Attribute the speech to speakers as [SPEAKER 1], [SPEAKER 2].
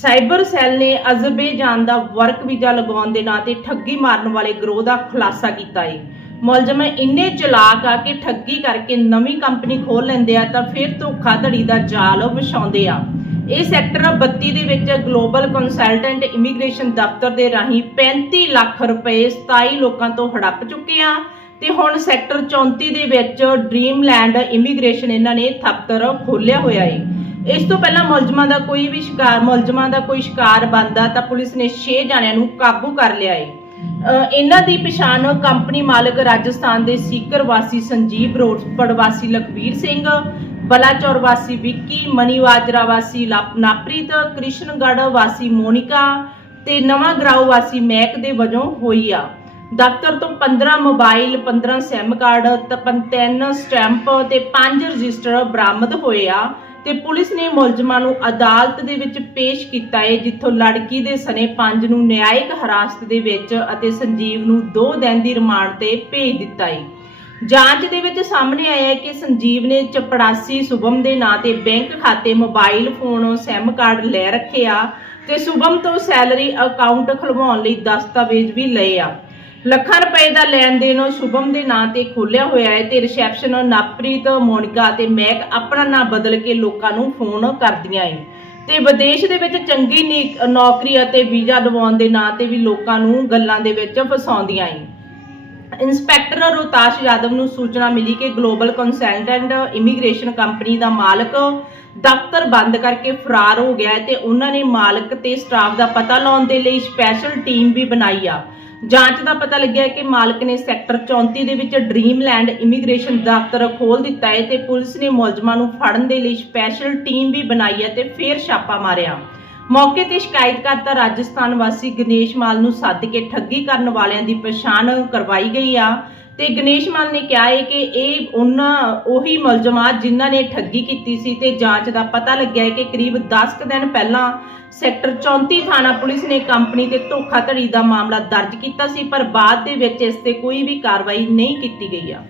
[SPEAKER 1] Cyber cell ਨੇ ਅਜ਼ਰਬੇਜਾਨ ਦਾ work visa ਲਗਾਉਣ ਦੇ ਨਾਂ ਤੇ ਠੱਗੀ ਮਾਰਨ ਵਾਲੇ ਗਰੋਹ ਦਾ ਖੁਲਾਸਾ ਕੀਤਾ ਹੈ ਮੁਲਜ਼ਮ ਇੰਨੇ ਚਲਾਕ ਆ ਕਿ ਠੱਗੀ ਕਰਕੇ ਨਵੀਂ ਕੰਪਨੀ ਖੋਲ ਲੈਂਦੇ ਆ ਤਾਂ ਫਿਰ ਧੋਖਾਧੜੀ ਦਾ ਜਾਲ ਵਿਛਾਉਂਦੇ ਆ। ਇਹ ਸੈਕਟਰ 32 ਦੇ ਵਿੱਚ ਗਲੋਬਲ ਕੰਸਲਟੈਂਟ ਇਮੀਗ੍ਰੇਸ਼ਨ ਦਫ਼ਤਰ ਦੇ ਰਾਹੀਂ 35 ਲੱਖ ਰੁਪਏ 27 ਲੋਕਾਂ ਤੋਂ ਹੜੱਪ ਚੁੱਕੇ ਆ ਤੇ ਹੁਣ ਸੈਕਟਰ 34 ਦੇ ਵਿੱਚ ਡ੍ਰੀਮਲੈਂਡ ਇਮੀਗ੍ਰੇਸ਼ਨ ਇਹਨਾਂ ਨੇ ਦਫ਼ਤਰ ਖੋਲਿਆ ਹੋਇਆ ਏ। ਇਸ ਤੋਂ ਪਹਿਲਾਂ ਮੁਲਜ਼ਮਾਂ ਦਾ ਕੋਈ ਵੀ ਸ਼ਿਕਾਰ, ਮੁਲਜ਼ਮਾਂ ਦਾ ਕੋਈ ਸ਼ਿਕਾਰ ਬੰਦਾ ਤਾਂ ਪੁਲਿਸ ਨੇ 6 ਜਣਿਆਂ ਨੂੰ ਕਾਬੂ ਕਰ ਲਿਆ ਹੈ ਇਹਨਾਂ ਦੀ ਪਛਾਣ ਕੰਪਨੀ ਮਾਲਕ ਰਾਜਸਥਾਨ ਦੇ ਸੀਕਰ ਵਾਸੀ ਸੰਜੀਵ ਰੋਡਪੜ ਵਾਸੀ ਲਖਵੀਰ ਸਿੰਘ, ਬਲਾਚੌਰ ਵਾਸੀ ਵਿੱਕੀ, ਮਨੀਵਾਜਰਾ ਵਾਸੀ ਨਾਪ੍ਰੀਤ, ਕ੍ਰਿਸ਼ਨਗੜ੍ਹ ਵਾਸੀ ਮੋਨਿਕਾ ਤੇ ਨਵਾਂ ਗਰਾਉ ਵਾਸੀ ਮਹਿਕ ਦੇ ਵਜੋਂ ਹੋਈ ਆ। ਦਫ਼ਤਰ ਤੋਂ 15 ਮੋਬਾਈਲ 15 ਸਿਮ ਕਾਰਡ ਤੇ ਤਿੰਨ ਸਟੈਂਪ ਤੇ 5 ਰਜਿਸਟਰ ਬਰਾਮਦ ਹੋਏ ਆ। ਤੇ ਪੁਲਿਸ ਨੇ ਮੁਲਜ਼ਮਾਂ ਨੂੰ ਅਦਾਲਤ ਦੇ ਵਿੱਚ ਪੇਸ਼ ਕੀਤਾ ਹੈ, ਜਿੱਥੋਂ ਲੜਕੀ ਦੇ ਸਨੇ 5 ਨੂੰ ਨਿਆਇਕ ਹਿਰਾਸਤ ਦੇ ਵਿੱਚ ਅਤੇ ਸੰਜੀਵ ਨੂੰ 2 ਦਿਨ ਦੀ ਰਿਮਾਂਡ ਤੇ ਭੇਜ ਦਿੱਤਾ ਹੈ। ਜਾਂਚ ਦੇ ਵਿੱਚ ਸਾਹਮਣੇ ਆਇਆ ਹੈ ਕਿ ਸੰਜੀਵ ਨੇ ਚਪੜਾਸੀ ਸੁਭਮ ਦੇ ਨਾਂ ਤੇ ਬੈਂਕ ਖਾਤੇ ਮੋਬਾਈਲ ਫੋਨ, ਸਿਮ ਕਾਰਡ ਲੈ ਰੱਖੇ ਆ ਤੇ ਸੁਭਮ ਤੋਂ ਸੈਲਰੀ ਅਕਾਊਂਟ ਖੁਲਵਾਉਣ ਲਈ ਦਸਤਾਵੇਜ਼ ਵੀ ਲਏ ਆ। ਲੱਖਾਂ ਰੁਪਏ ਦਾ ਲੈਣ ਦੇਣ ਸ਼ੁਭਮ ਦੇ ਨਾਂ ਤੇ ਖੋਲਿਆ ਹੋਇਆ ਹੈ ਤੇ ਰਿਸੈਪਸ਼ਨ ਨਾਪ੍ਰੀਤ ਮੋਨਿਕਾ ਤੇ ਮੈਕ ਆਪਣਾ ਨਾਂ ਬਦਲ ਕੇ ਲੋਕਾਂ ਨੂੰ ਫੋਨ ਕਰਦੀਆਂ ਏ ਤੇ ਵਿਦੇਸ਼ ਦੇ ਵਿੱਚ ਚੰਗੀ ਨੌਕਰੀ ਅਤੇ ਵੀਜ਼ਾ ਦਿਵਾਉਣ ਦੇ ਨਾਂ ਤੇ ਵੀ ਲੋਕਾਂ ਨੂੰ ਗੱਲਾਂ ਦੇ ਵਿੱਚ ਫਸਾਉਂਦੀਆਂ ਏ ਇੰਸਪੈਕਟਰ ਰੋਤਾਸ਼ ਯਾਦਵ ਨੂੰ ਸੂਚਨਾ ਮਿਲੀ ਕਿ ਗਲੋਬਲ ਕੰਸਲਟੈਂਟ ਇਮੀਗ੍ਰੇਸ਼ਨ ਕੰਪਨੀ ਦਾ ਮਾਲਕ ਦਫ਼ਤਰ ਬੰਦ ਕਰਕੇ ਫਰਾਰ ਹੋ ਗਿਆ ਹੈ ਤੇ ਉਹਨਾਂ ਨੇ ਮਾਲਕ ਤੇ ਸਟਾਫ ਦਾ ਪਤਾ ਲਾਉਣ ਦੇ ਲਈ ਸਪੈਸ਼ਲ ਟੀਮ ਵੀ ਬਣਾਈ ਆ। ਜਾਂਚ ਦਾ ਪਤਾ ਲੱਗਿਆ ਕਿ ਮਾਲਕ ਨੇ ਸੈਕਟਰ 34 ਦੇ ਵਿੱਚ ਡ੍ਰੀਮਲੈਂਡ ਇਮੀਗ੍ਰੇਸ਼ਨ ਦਫ਼ਤਰ ਖੋਲ ਦਿੱਤਾ ਹੈ ਤੇ ਪੁਲਿਸ ਨੇ ਮੁਲਜ਼ਮਾਂ ਨੂੰ ਫੜਨ ਦੇ ਲਈ ਸਪੈਸ਼ਲ ਟੀਮ ਵੀ ਬਣਾਈ ਹੈ ਤੇ ਫੇਰ ਛਾਪਾ ਮਾਰਿਆ। ਮੌਕੇ ਤੇ ਸ਼ਿਕਾਇਤਕਰਤਾ ਰਾਜਸਥਾਨ ਵਾਸੀ ਗਣੇਸ਼ ਮਾਲ ਨੂੰ ਸੱਦ ਕੇ ਠੱਗੀ ਕਰਨ ਵਾਲਿਆਂ ਦੀ ਪਛਾਣ ਕਰਵਾਈ ਗਈ ਆ। ਤੇ ਗਣੇਸ਼ ਮਾਲ ਨੇ ਕਿਹਾ ਹੈ ਕਿ ਇਹ ਉਹਨਾਂ ਉਹੀ ਮੁਲਜ਼ਮ ਜਿਨ੍ਹਾਂ ਨੇ ਠੱਗੀ ਕੀਤੀ ਸੀ ਤੇ ਜਾਂਚ ਦਾ ਪਤਾ ਲੱਗਿਆ ਹੈ ਕਿ ਕਰੀਬ 10 ਕੁ ਦਿਨ ਪਹਿਲਾਂ ਸੈਕਟਰ 34 ਥਾਣਾ ਪੁਲਿਸ ਨੇ ਕੰਪਨੀ ਤੇ ਧੋਖਾਧੜੀ ਦਾ ਮਾਮਲਾ ਦਰਜ ਕੀਤਾ ਸੀ, ਪਰ ਬਾਅਦ ਦੇ ਵਿੱਚ ਇਸ ਤੇ ਕੋਈ ਵੀ ਕਾਰਵਾਈ ਨਹੀਂ ਕੀਤੀ ਗਈ ਆ।